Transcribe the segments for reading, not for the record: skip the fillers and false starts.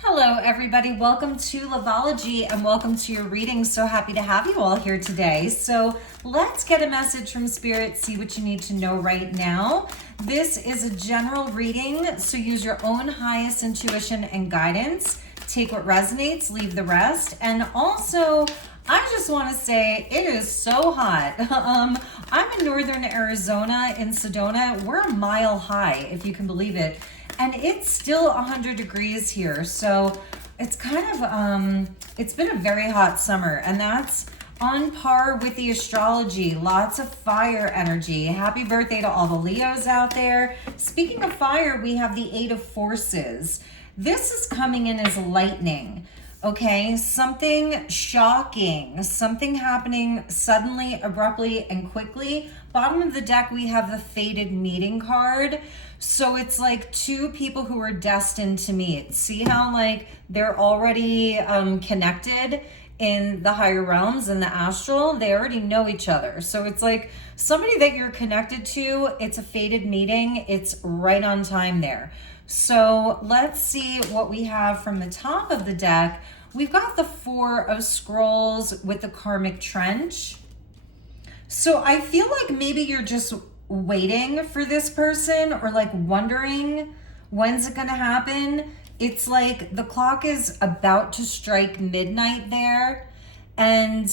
Hello, everybody. Welcome to Loveology and welcome to your reading. So happy to have you all here today. So let's get a message from Spirit, see what you need to know right now. This is a general reading, so use your own highest intuition and guidance. Take what resonates, leave the rest. And also, I just want to say it is so hot. I'm in northern Arizona in Sedona. We're a mile high, if you can believe it. And it's still 100 degrees here. So it's kind of, it's been a very hot summer, and that's on par with the astrology. Lots of fire energy. Happy birthday to all the Leos out there. Speaking of fire, we have the Eight of Forces. This is coming in as lightning. Okay, something shocking, something happening suddenly, abruptly, and quickly. Bottom of the deck, we have the Fated Meeting card. So it's like two people who are destined to meet. See how like they're already connected in the higher realms and the astral? They already know each other. So it's like somebody that you're connected to, it's a fated meeting. It's right on time there. So let's see what we have from the top of the deck. We've got the Four of Scrolls with the Karmic Trench. So I feel like maybe you're just waiting for this person or like wondering when's it going to happen. It's like the clock is about to strike midnight there. And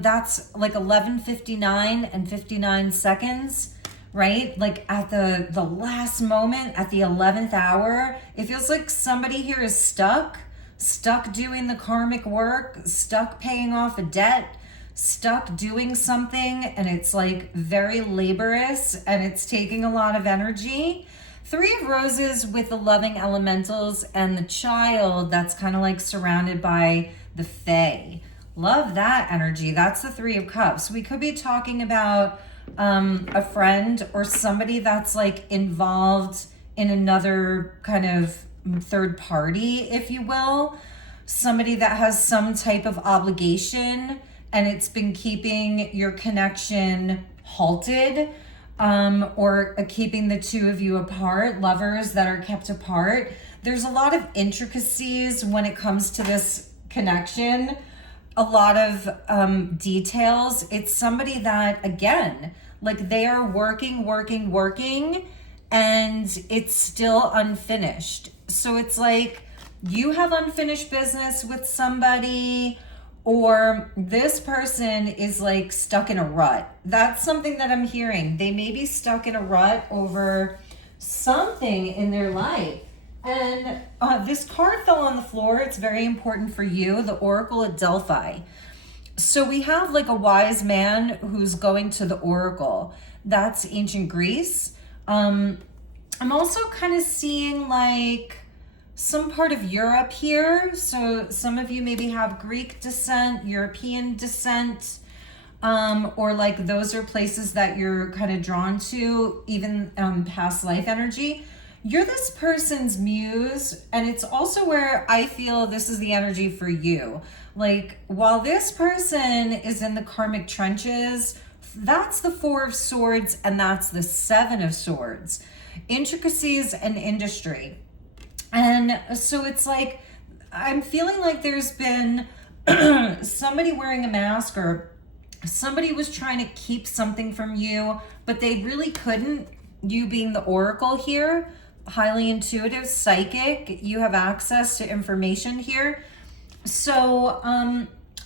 that's like 11:59 and 59 seconds. Right? Like at the last moment, at the 11th hour, it feels like somebody here is stuck doing the karmic work, stuck paying off a debt, stuck doing something, and it's like very laborious and it's taking a lot of energy. Three of Roses with the loving elementals and the child that's kind of like surrounded by the fae. Love that energy. That's the Three of Cups. We could be talking about a friend or somebody that's like involved in another kind of third party, if you will. Somebody that has some type of obligation and it's been keeping your connection halted, or keeping the two of you apart, lovers that are kept apart. There's a lot of intricacies when it comes to this connection. A lot of details. It's somebody that, again, like they are working, and it's still unfinished. So it's like you have unfinished business with somebody, or this person is like stuck in a rut. That's something that I'm hearing. They may be stuck in a rut over something in their life. And this card fell on the floor. It's very important for you, the Oracle at Delphi. So we have like a wise man who's going to the Oracle. That's ancient Greece. I'm also kind of seeing like some part of Europe here. So some of you maybe have Greek descent, European descent, or like those are places that you're kind of drawn to, even past life energy. You're this person's muse, and it's also where I feel this is the energy for you. Like, while this person is in the karmic trenches, that's the Four of Swords, and that's the Seven of Swords. Intricacies and industry. And so it's like, I'm feeling like there's been somebody wearing a mask, or somebody was trying to keep something from you, but they really couldn't. You being the Oracle here, highly intuitive, psychic, you have access to information here. So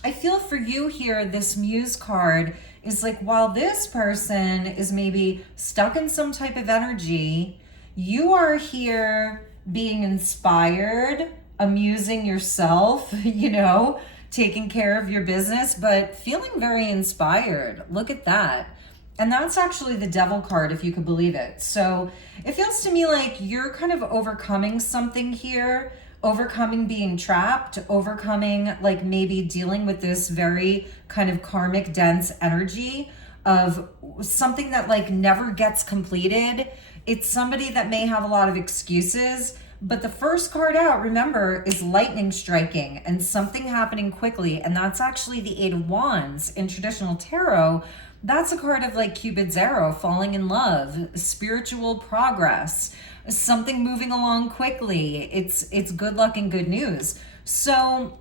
I feel for you here, this Muse card is like, while this person is maybe stuck in some type of energy, you are here being inspired, amusing yourself, you know, taking care of your business, but feeling very inspired. Look at that. And that's actually the Devil card, if you could believe it. So it feels to me like you're kind of overcoming something here, overcoming being trapped, overcoming like maybe dealing with this very kind of karmic dense energy of something that like never gets completed. It's somebody that may have a lot of excuses, but the first card out, remember, is lightning striking and something happening quickly. And that's actually the Eight of Wands in traditional tarot. That's a card of like Cupid's arrow, falling in love, spiritual progress, something moving along quickly. It's good luck and good news. So,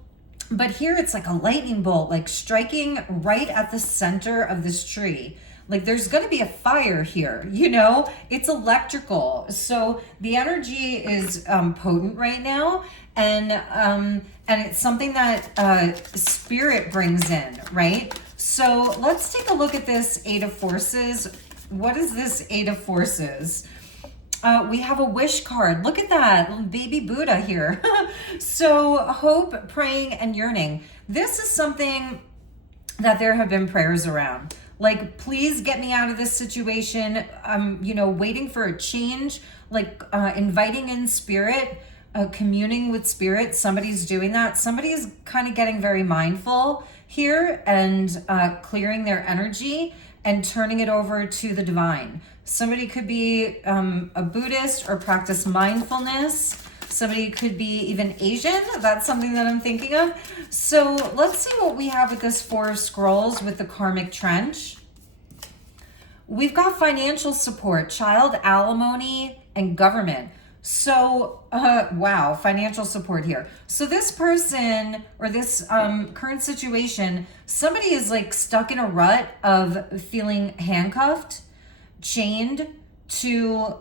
but here it's like a lightning bolt, like striking right at the center of this tree. Like there's going to be a fire here, you know, it's electrical. So the energy is potent right now. And it's something that spirit brings in, right? So let's take a look at this Eight of Forces. What is this Eight of Forces? We have a wish card. Look at that, baby Buddha here. So hope, praying, and yearning. This is something that there have been prayers around. Like, please get me out of this situation. I'm, waiting for a change, like inviting in spirit, communing with spirit. Somebody's doing that. Somebody is kind of getting very mindful here and clearing their energy and turning it over to the divine. Somebody could be a Buddhist or practice mindfulness. Somebody could be even Asian. That's something that I'm thinking of. So let's see what we have with this Four of Scrolls with the Karmic Trench. We've got financial support, child alimony, and government. So, wow, financial support here. So this person or this current situation, somebody is like stuck in a rut of feeling handcuffed, chained to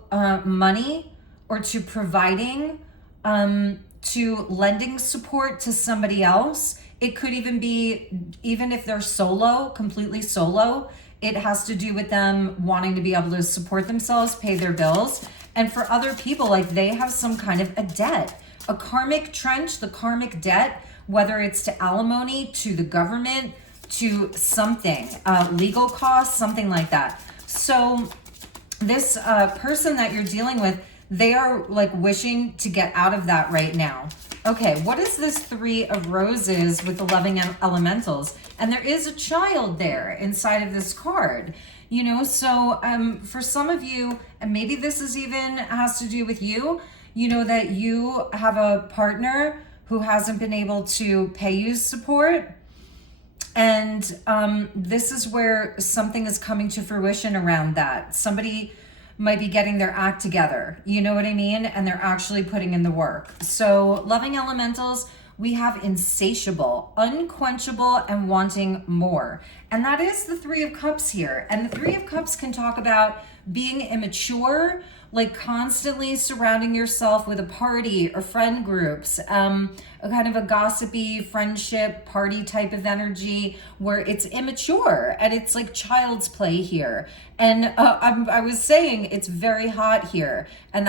money or to providing, to lending support to somebody else. It could even be, even if they're solo, completely solo, it has to do with them wanting to be able to support themselves, pay their bills. And for other people, like they have some kind of a debt, a karmic trench, the karmic debt, whether it's to alimony, to the government, to something, legal costs, something like that. So this person that you're dealing with, they are like wishing to get out of that right now. Okay, what is this Three of Roses with the loving elementals? And there is a child there inside of this card. So for some of you, and maybe this is even has to do with you, that you have a partner who hasn't been able to pay you support. And this is where something is coming to fruition around that. Somebody might be getting their act together, you know what I mean? And they're actually putting in the work. So loving elementals, we have insatiable, unquenchable, and wanting more. And that is the Three of Cups here. And the Three of Cups can talk about being immature, like constantly surrounding yourself with a party or friend groups, a kind of a gossipy friendship party type of energy where it's immature and it's like child's play here. And I was saying it's very hot here, and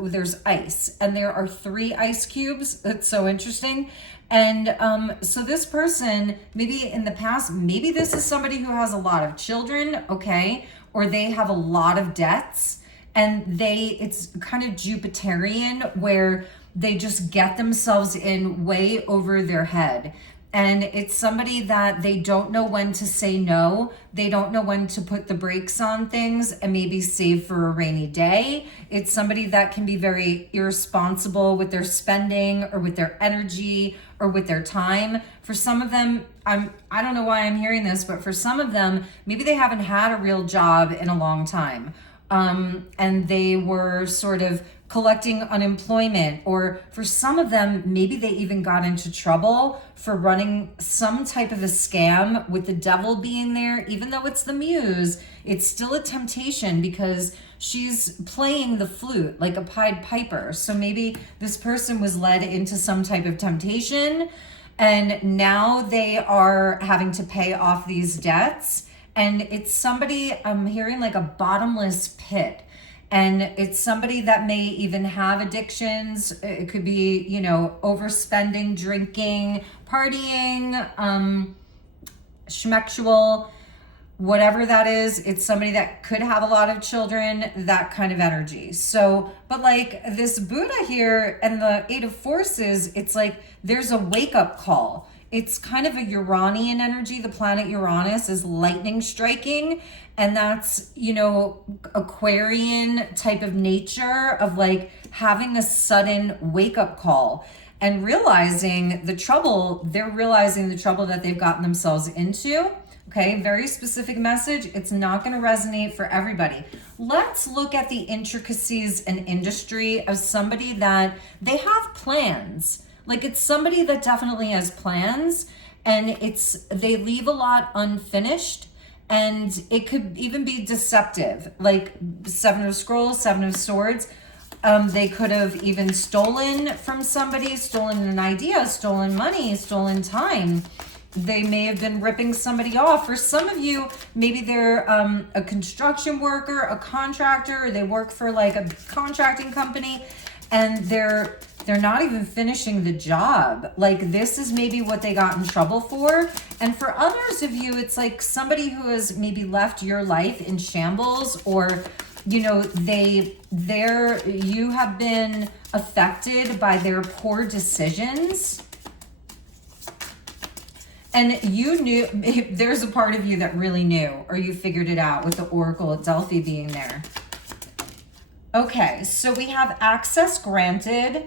there's ice, and there are 3 ice cubes. That's so interesting. And so this person, maybe in the past, maybe this is somebody who has a lot of children, okay, or they have a lot of debts. And it's kind of Jupiterian where they just get themselves in way over their head. And it's somebody that they don't know when to say no. They don't know when to put the brakes on things and maybe save for a rainy day. It's somebody that can be very irresponsible with their spending or with their energy or with their time. For some of them, I don't know why I'm hearing this, but for some of them, maybe they haven't had a real job in a long time. And they were sort of collecting unemployment, or for some of them, maybe they even got into trouble for running some type of a scam with the devil being there. Even though it's the muse, it's still a temptation because she's playing the flute like a Pied Piper. So maybe this person was led into some type of temptation, and now they are having to pay off these debts. And it's somebody, I'm hearing like a bottomless pit. And it's somebody that may even have addictions. It could be, overspending, drinking, partying, schmexual, whatever that is. It's somebody that could have a lot of children, that kind of energy. So, but like this Buddha here and the Eight of Forces, it's like there's a wake-up call. It's kind of a Uranian energy. The planet Uranus is lightning striking. And that's, Aquarian type of nature of like having a sudden wake up call and realizing the trouble. They're realizing the trouble that they've gotten themselves into. Okay, very specific message. It's not going to resonate for everybody. Let's look at the intricacies and industry of somebody that they have plans. Like, it's somebody that definitely has plans, and they leave a lot unfinished, and it could even be deceptive. Like Seven of Scrolls, Seven of Swords. They could have even stolen from somebody, stolen an idea, stolen money, stolen time. They may have been ripping somebody off. For some of you, maybe they're a construction worker, a contractor, or they work for like a contracting company, and they're not even finishing the job. Like, this is maybe what they got in trouble for. And for others of you, it's like somebody who has maybe left your life in shambles, or you know, you have been affected by their poor decisions. And you knew, there's a part of you that really knew, or you figured it out with the Oracle at Delphi being there. Okay, so we have access granted,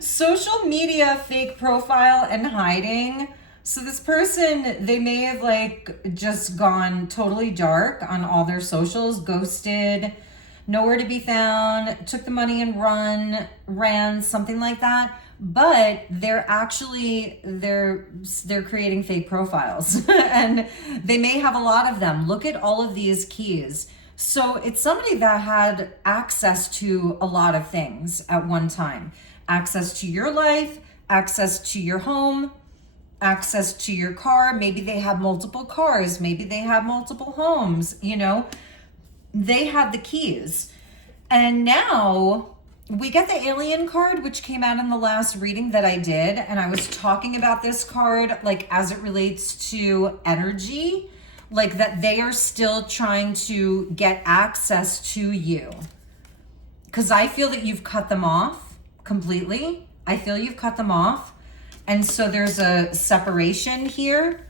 social media fake profile and hiding. So this person, they may have like just gone totally dark on all their socials, ghosted, nowhere to be found, took the money and ran, something like that. But they're creating fake profiles and they may have a lot of them. Look at all of these keys. So it's somebody that had access to a lot of things at one time. Access to your life, access to your home, access to your car. Maybe they have multiple cars. Maybe they have multiple homes. You know, they had the keys. And now we get the alien card, which came out in the last reading that I did. And I was talking about this card, like as it relates to energy, like that they are still trying to get access to you. Because I feel that you've cut them off completely. I feel you've cut them off. And so there's a separation here,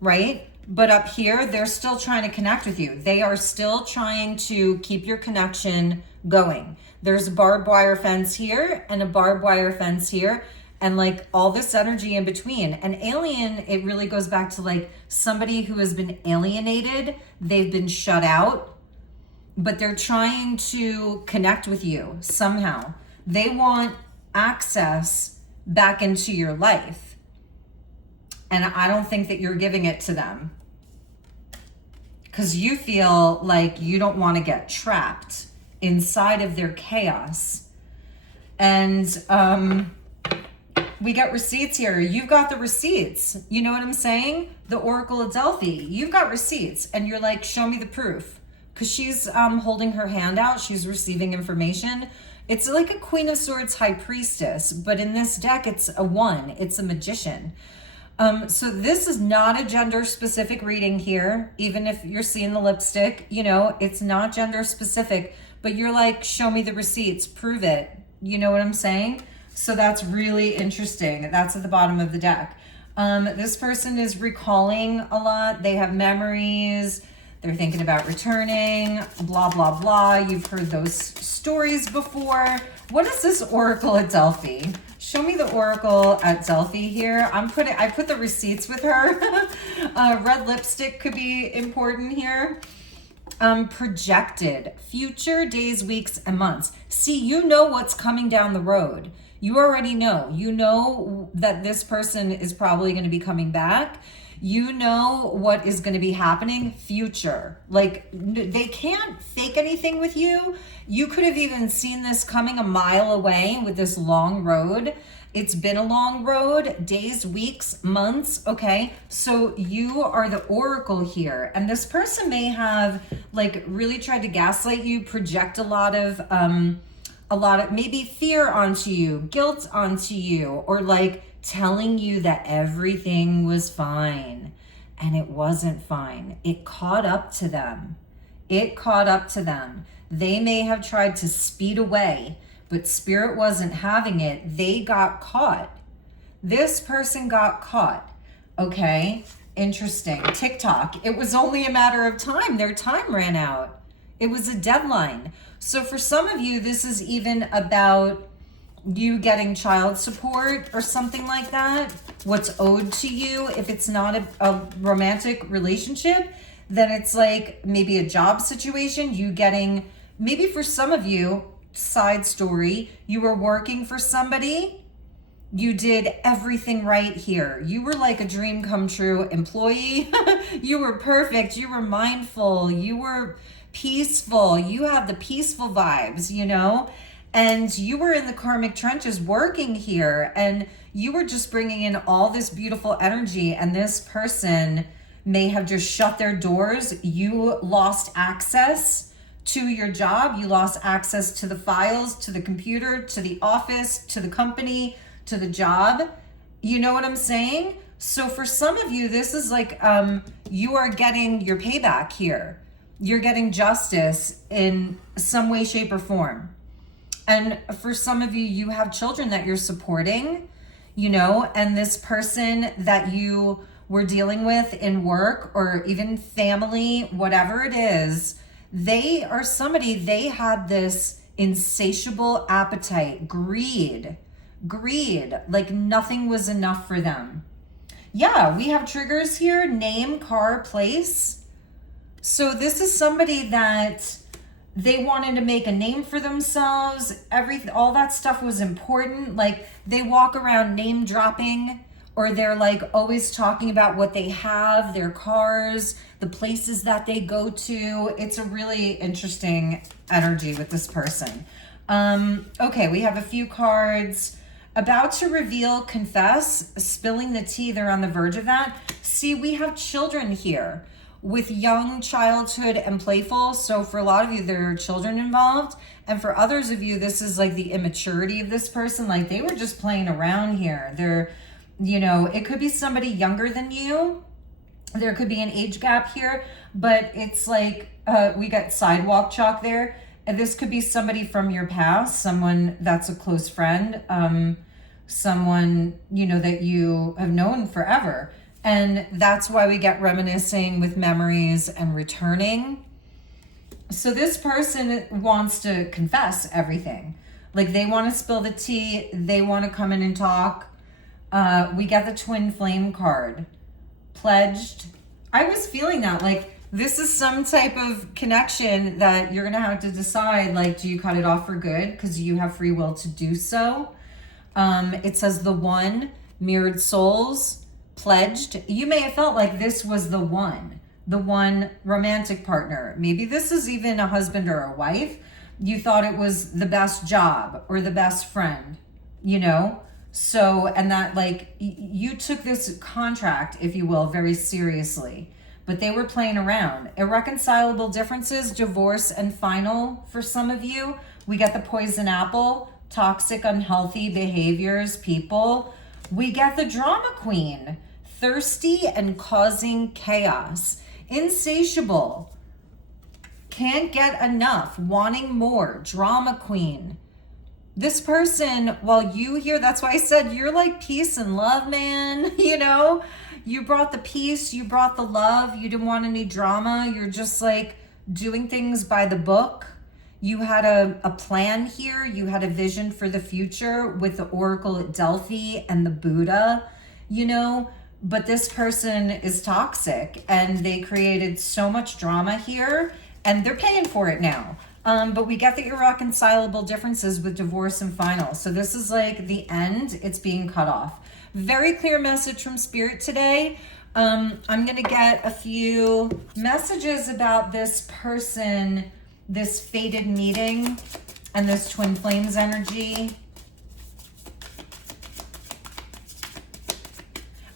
right? But up here, they're still trying to connect with you. They are still trying to keep your connection going. There's a barbed wire fence here and a barbed wire fence here, and like all this energy in between. An alien, it really goes back to like somebody who has been alienated. They've been shut out, but they're trying to connect with you somehow. They want access back into your life. And I don't think that you're giving it to them, because you feel like you don't want to get trapped inside of their chaos. And we get receipts here. You've got the receipts. You know what I'm saying? The Oracle of Delphi. You've got receipts, and you're like, show me the proof. Because she's holding her hand out. She's receiving information. It's like a Queen of Swords High Priestess, but in this deck, it's a 1. It's a magician. So this is not a gender specific reading here. Even if you're seeing the lipstick, you know, it's not gender specific, but you're like, show me the receipts, prove it. You know what I'm saying? So that's really interesting. That's at the bottom of the deck. This person is recalling a lot. They have memories. They're thinking about returning, blah, blah, blah. You've heard those stories before. What is this Oracle at Delphi? Show me the Oracle at Delphi here. I put the receipts with her. Red lipstick could be important here. Projected, future days, weeks, and months. See, you know what's coming down the road. You already know. You know that this person is probably going to be coming back. You know what is going to be happening future. Like, they can't fake anything with you. You could have even seen this coming a mile away with this long road. It's been a long road, days, weeks, months, okay? So you are the Oracle here. And this person may have like really tried to gaslight you, project a lot of maybe fear onto you, guilt onto you, or like telling you that everything was fine, and it wasn't fine. It caught up to them. It caught up to them. They may have tried to speed away, but Spirit wasn't having it. They got caught. This person got caught. Okay, interesting. TikTok. It was only a matter of time. Their time ran out. It was a deadline. So for some of you, this is even about you getting child support or something like that, what's owed to you. If it's not a romantic relationship, then it's like maybe a job situation, you getting, maybe for some of you, side story, you were working for somebody, you did everything right here. You were like a dream come true employee. You were perfect, you were mindful, you were peaceful, you have the peaceful vibes, you know? And you were in the karmic trenches working here, and you were just bringing in all this beautiful energy, and this person may have just shut their doors. You lost access to your job. You lost access to the files, to the computer, to the office, to the company, to the job. You know what I'm saying? So for some of you, this is like you are getting your payback here. You're getting justice in some way, shape, or form. And for some of you, you have children that you're supporting, you know, and this person that you were dealing with in work or even family, whatever it is, they are somebody, they had this insatiable appetite, greed, like nothing was enough for them. Yeah, we have triggers here, name, car, place. So this is somebody that they wanted to make a name for themselves. All that stuff was important. Like they walk around name dropping, or they're like always talking about what they have, their cars, the places that they go to. It's a really interesting energy with this person. Okay, we have a few cards. About to reveal, confess, spilling the tea. They're on the verge of that. See, we have children here with young childhood and playful. So for a lot of you, there are children involved. And for others of you, this is like the immaturity of this person. Like they were just playing around here. They're, you know, it could be somebody younger than you. There could be an age gap here, but it's like, we got sidewalk chalk there. And this could be somebody from your past, someone that's a close friend, someone, you know, that you have known forever. And that's why we get reminiscing with memories and returning. So this person wants to confess everything. Like they want to spill the tea. They want to come in and talk. We get the twin flame card. Pledged. I was feeling that. Like this is some type of connection that you're going to have to decide. Like, do you cut it off for good? Because you have free will to do so. It says the one, mirrored souls. Pledged. You may have felt like this was the one romantic partner. Maybe this is even a husband or a wife. You thought it was the best job or the best friend, you know? So, and that like, you took this contract, if you will, very seriously, but they were playing around. Irreconcilable differences, divorce, and final for some of you. We get the poison apple, toxic, unhealthy behaviors, people. We get the drama queen, thirsty and causing chaos, insatiable, can't get enough, wanting more, drama queen. This person, while you here, that's why I said you're like peace and love, man. You know, you brought the peace, you brought the love, you didn't want any drama. You're just like doing things by the book. You had a plan here. You had a vision for the future with the Oracle at Delphi and the Buddha, you know, but this person is toxic and they created so much drama here and they're paying for it now. But we get the irreconcilable differences with divorce and final. So this is like the end. It's being cut off. Very clear message from Spirit today. I'm going to get a few messages about this person, this fated meeting, and this twin flames energy.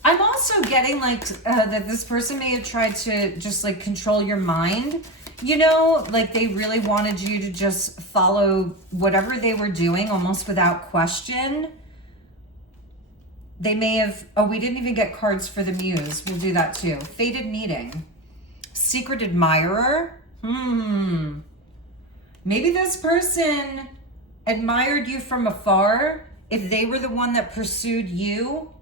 I'm also getting like that this person may have tried to just like control your mind. You know, like they really wanted you to just follow whatever they were doing almost without question. They may have, oh, we didn't even get cards for the muse. We'll do that too. Fated meeting. Secret admirer. Maybe this person admired you from afar. If they were the one that pursued you.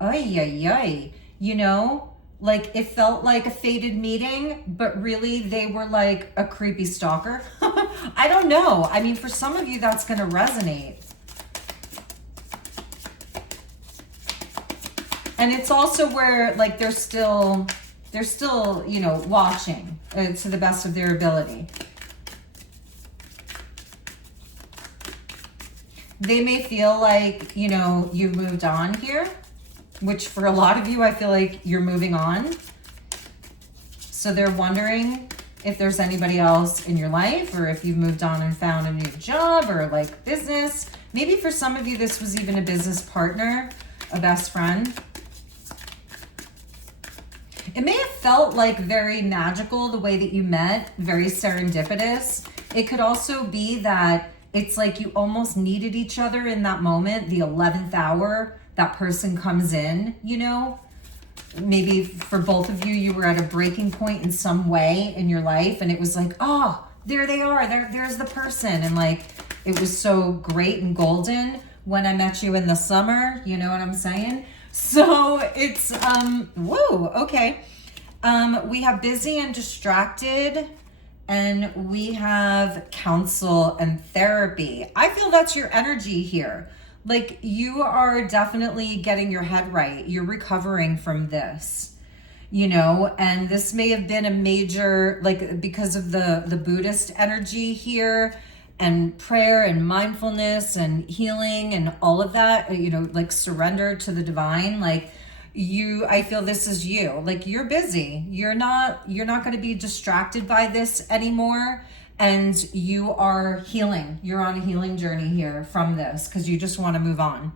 Ay, ay, ay. You know? Like it felt like a fated meeting, but really they were like a creepy stalker. I don't know. I mean, for some of you, that's going to resonate. And it's also where like they're still, you know, watching to the best of their ability. They may feel like, you know, you've moved on here, which for a lot of you, I feel like you're moving on. So they're wondering if there's anybody else in your life, or if you've moved on and found a new job or like business. Maybe for some of you, this was even a business partner, a best friend. It may have felt like very magical the way that you met, very serendipitous. It could also be that it's like you almost needed each other in that moment, the 11th hour, that person comes in, you know? Maybe for both of you, you were at a breaking point in some way in your life, and it was like, oh, there they are, there's the person. And like, it was so great and golden when I met you in the summer, you know what I'm saying? So it's, whoa, okay. We have busy and distracted, and we have counsel and therapy. I feel that's your energy here. Like you are definitely getting your head right. You're recovering from this, you know, and this may have been a major, like because of the Buddhist energy here, and prayer and mindfulness and healing and all of that, you know, like surrender to the divine. Like I feel this is you, like you're busy. You're not going to be distracted by this anymore. And you are healing. You're on a healing journey here from this because you just want to move on.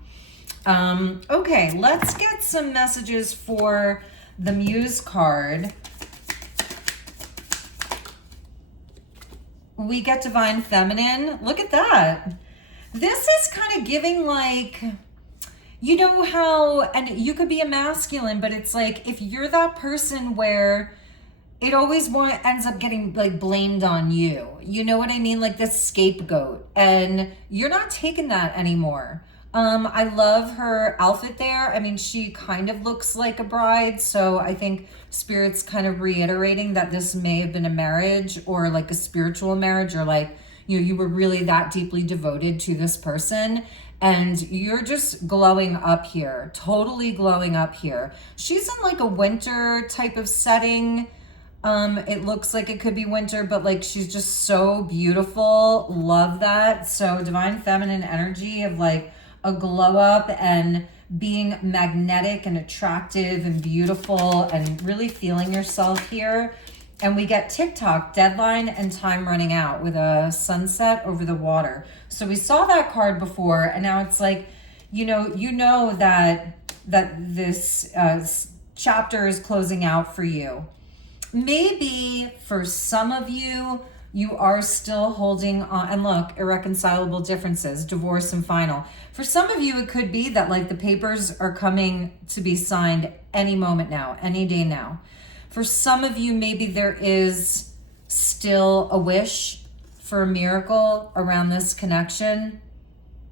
Okay, let's get some messages for the Muse card. We get Divine Feminine. Look at that. This is kind of giving like, you know how, and you could be a masculine, but it's like if you're that person where it always ends up getting like blamed on you. You know what I mean? Like this scapegoat, and you're not taking that anymore. I love her outfit there. I mean, she kind of looks like a bride. So I think Spirit's kind of reiterating that this may have been a marriage or like a spiritual marriage, or like, you know, you were really that deeply devoted to this person. And you're just glowing up here, totally glowing up here. She's in like a winter type of setting. It looks like it could be winter, but like she's just so beautiful. Love that. So Divine Feminine energy of like a glow up and being magnetic and attractive and beautiful and really feeling yourself here. And we get TikTok, deadline and time running out with a sunset over the water. So we saw that card before, and now it's like, you know that this chapter is closing out for you. Maybe for some of you, you are still holding on, and look, irreconcilable differences, divorce and final. For some of you, it could be that like the papers are coming to be signed any moment now, any day now. For some of you, maybe there is still a wish for a miracle around this connection,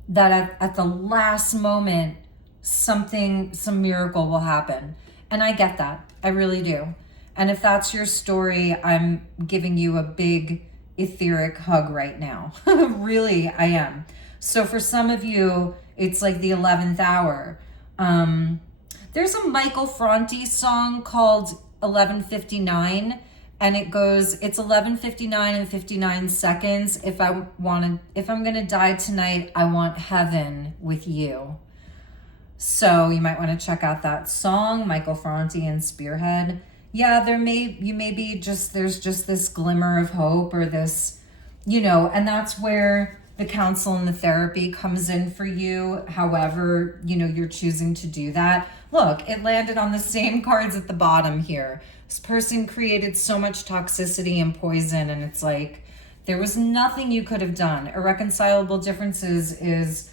that at the last moment, some miracle will happen. And I get that, I really do. And if that's your story, I'm giving you a big etheric hug right now. Really, I am. So for some of you, it's like the 11th hour. There's a Michael Franti song called 11:59, and it goes, it's 11:59 and 59 seconds. If I'm gonna die tonight, I want heaven with you. So you might want to check out that song, Michael Franti and Spearhead. Yeah, there's just this glimmer of hope, or this, you know, and that's where the counsel and the therapy comes in for you. However, you know, you're choosing to do that. Look, it landed on the same cards at the bottom here. This person created so much toxicity and poison, and it's like, there was nothing you could have done. Irreconcilable differences is,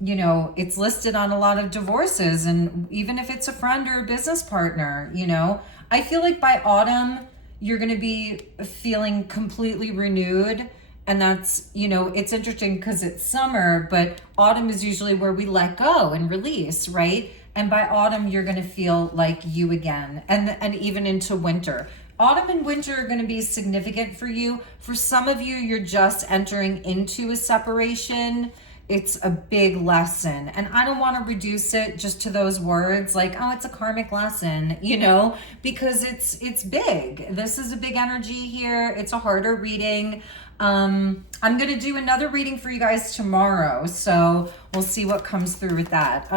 you know, it's listed on a lot of divorces, and even if it's a friend or a business partner, you know, I feel like by autumn, you're going to be feeling completely renewed. And that's, you know, it's interesting because it's summer, but autumn is usually where we let go and release, right? And by autumn, you're going to feel like you again, and even into winter. Autumn and winter are going to be significant for you. For some of you, you're just entering into a separation. it's a big lesson. And I don't want to reduce it just to those words like, oh, it's a karmic lesson, you know, because it's big. This is a big energy here. It's a harder reading. I'm going to do another reading for you guys tomorrow, so we'll see what comes through with that.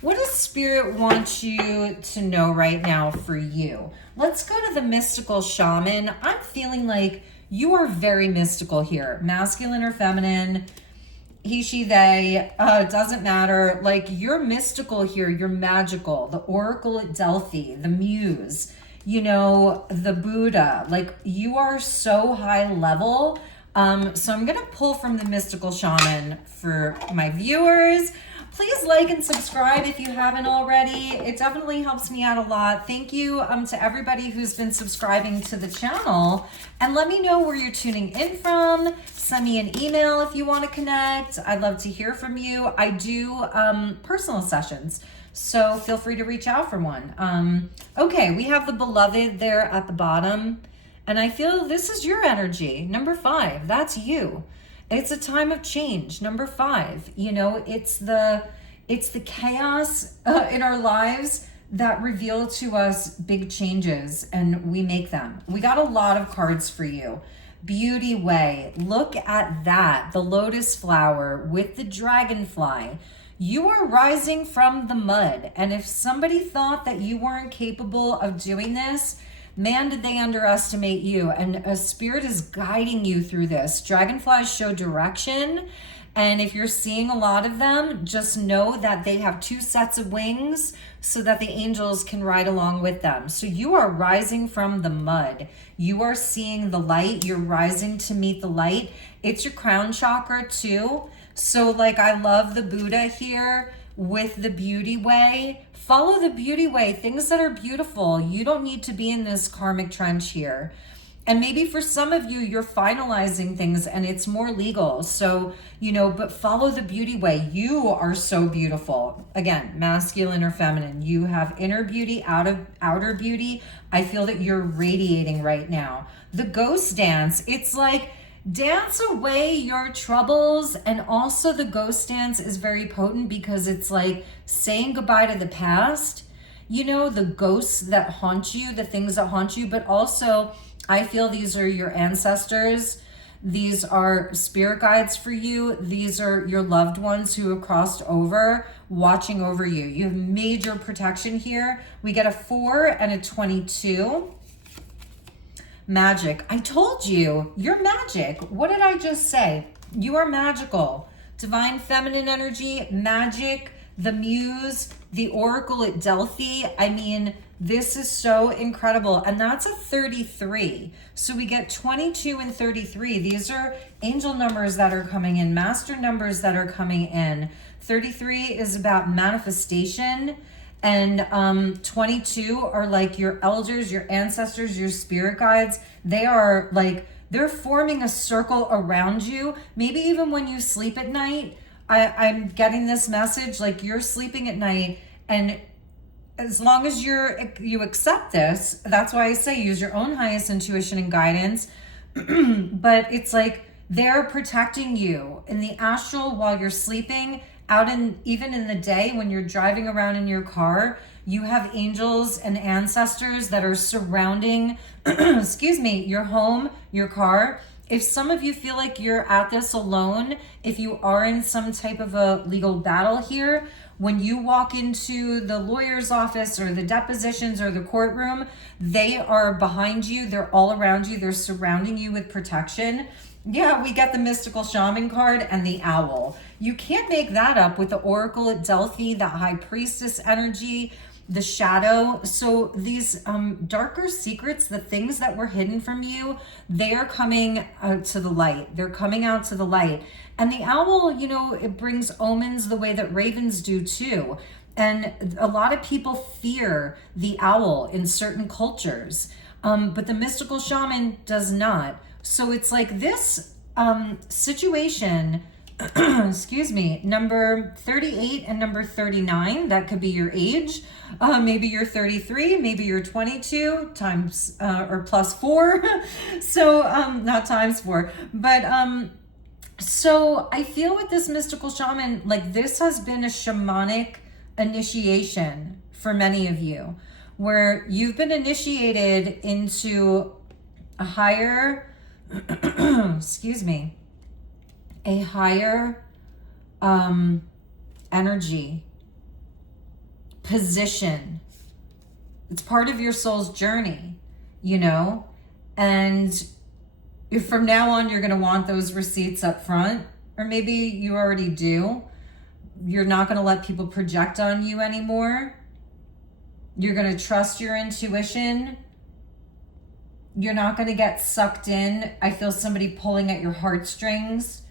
What does Spirit want you to know right now for you? Let's go to the mystical shaman. I'm feeling like you are very mystical here, masculine or feminine, he, she, they, it doesn't matter. Like, you're mystical here, you're magical. The oracle at Delphi, the muse, you know, the Buddha, like you are so high level. So I'm going to pull from the mystical shaman for my viewers. Please like and subscribe if you haven't already. It definitely helps me out a lot. Thank you to everybody who's been subscribing to the channel. And let me know where you're tuning in from. Send me an email if you want to connect. I'd love to hear from you. I do personal sessions, so feel free to reach out for one. Okay, we have the beloved there at the bottom. And I feel this is your energy. Number 5, that's you. It's a time of change. Number 5, you know, it's the chaos in our lives that reveal to us big changes, and we make them. We got a lot of cards for you. Beauty Way, look at that. The lotus flower with the dragonfly. You are rising from the mud. And if somebody thought that you weren't capable of doing this, man, did they underestimate you. And a spirit is guiding you through this. Dragonflies show direction. And if you're seeing a lot of them, just know that they have 2 sets of wings so that the angels can ride along with them. So you are rising from the mud. You are seeing the light. You're rising to meet the light. It's your crown chakra too. So like, I love the Buddha here with the beauty way. Follow the beauty way, things that are beautiful. You don't need to be in this karmic trench here. And maybe for some of you, you're finalizing things and it's more legal. So, you know, but follow the beauty way. You are so beautiful. Again, masculine or feminine. You have inner beauty, outer beauty. I feel that you're radiating right now. The ghost dance, it's like, dance away your troubles. And also the ghost dance is very potent because it's like saying goodbye to the past, you know, the ghosts that haunt you, the things that haunt you, but also I feel these are your ancestors. These are spirit guides for you. These are your loved ones who have crossed over, watching over you. You have major protection here. We get a 4 and a 22. Magic. I told you, you're magic. What did I just say? You are magical. Divine feminine energy, magic, the muse, the oracle at Delphi. I mean, this is so incredible. And that's a 33. So we get 22 and 33. These are angel numbers that are coming in, master numbers that are coming in. 33 is about manifestation. And 22 are like your elders, your ancestors, your spirit guides. They are like, they're forming a circle around you. Maybe even when you sleep at night, I'm getting this message, like you're sleeping at night, and as long as you accept this, that's why I say use your own highest intuition and guidance. But it's like they're protecting you in the astral while you're sleeping. Even in the day when you're driving around in your car, you have angels and ancestors that are surrounding, excuse me, your home, your car. If some of you feel like you're at this alone, if you are in some type of a legal battle here, when you walk into the lawyer's office or the depositions or the courtroom, they are behind you. They're all around you. They're surrounding you with protection. Yeah, we get the mystical shaman card and the owl. You can't make that up with the oracle at Delphi, the high priestess energy, the shadow. So these darker secrets, the things that were hidden from you, they are coming to the light. They're coming out to the light. And the owl, you know, it brings omens the way that ravens do too. And a lot of people fear the owl in certain cultures, but the mystical shaman does not. So it's like this situation, excuse me, number 38 and number 39, that could be your age. Maybe you're 33, maybe you're 22 times or plus 4. So not times 4, but So I feel with this mystical shaman, like this has been a shamanic initiation for many of you, where you've been initiated into a higher, excuse me, a higher energy, position. It's part of your soul's journey, you know? And if from now on you're going to want those receipts up front, or maybe you already do, you're not going to let people project on you anymore. You're going to trust your intuition. You're not going to get sucked in. I feel somebody pulling at your heartstrings.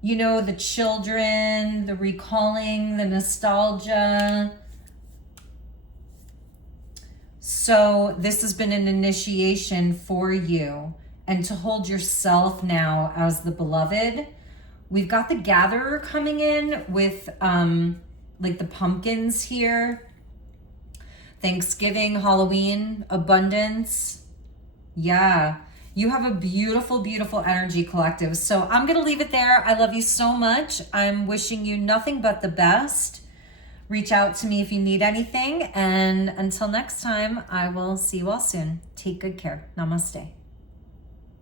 You know, the children, the recalling, the nostalgia. So this has been an initiation for you. And to hold yourself now as the beloved. We've got the gatherer coming in with like the pumpkins here. Thanksgiving, Halloween, abundance. Yeah, you have a beautiful, beautiful energy, collective. So I'm going to leave it there. I love you so much. I'm wishing you nothing but the best. Reach out to me if you need anything. And until next time, I will see you all soon. Take good care. Namaste.